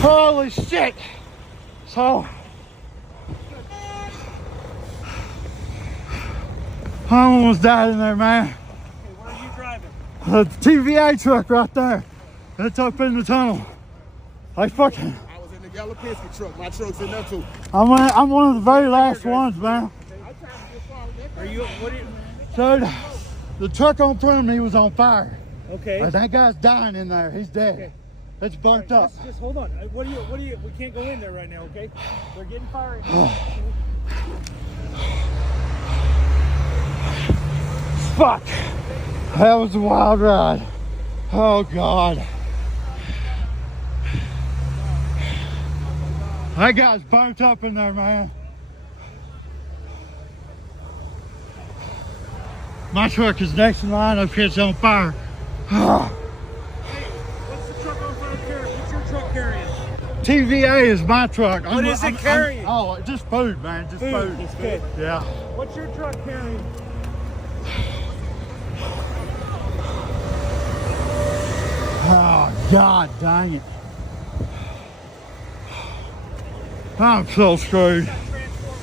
Holy shit. So I almost died in there, man. Hey, where are you driving? The TVA truck right there. It's up in the tunnel. I fucking. I was in the yellow Penske truck. My truck's in there too. I'm one of the very last ones, man. Are you? What are you? Dude, the truck on front of me was on fire. Okay. That guy's dying in there. He's dead. Okay. It's burnt up. Just hold on. What do you? We can't go in there right now, okay? They're getting fired. Fuck. That was a wild ride. Oh, God. That guy's burnt up in there, man. My truck is next in line up here. It's on fire. What's the truck on front carrying? What's your truck carrying? TVA is my truck. What is it carrying? Oh, just food, man. Just food. It's good. Yeah. What's your truck carrying? Oh, God dang it. I'm so screwed.